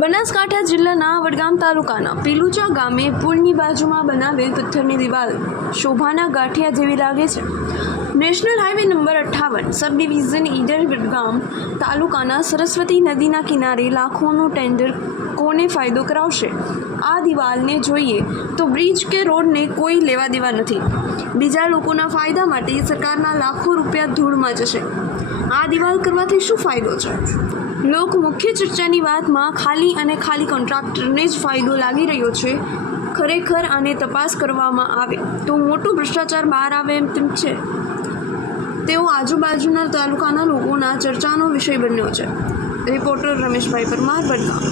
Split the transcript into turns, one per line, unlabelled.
બનાસકાંઠા જિલ્લાના વડગામ તાલુકાના પીલુચા ગામે પુલની બાજુમાં બનાવેલ પથ્થરની દિવાલ શોભાના ગાંઠિયા જેવી લાગે છે. નેશનલ હાઈવે નંબર અઠ્ઠાવન સબ ડિવિઝન ઈડર, વડગામ તાલુકાના સરસ્વતી નદીના કિનારે લાખોનું ટેન્ડર કોને ફાયદો કરાવશે? આ દિવાલને જોઈએ તો બ્રિજ કે રોડને કોઈ લેવા દેવા નથી. બીજા લોકોના ફાયદા માટે સરકારના લાખો રૂપિયા ધૂળમાં જશે. આ દિવાલ કરવાથી શું ફાયદો છે? લોક મુખ્ય ચર્ચાની વાતમાં ખાલી અને ખાલી કોન્ટ્રાક્ટરને જ ફાયદો લાગી રહ્યો છે. ખરેખર આને તપાસ કરવામાં આવે તો મોટો ભ્રષ્ટાચાર બહાર આવે એમ તેમ છે. તેઓ આજુબાજુના તાલુકાના લોકોના ચર્ચાનો વિષય બન્યો છે. રિપોર્ટર રમેશભાઈ પરમાર વડગામ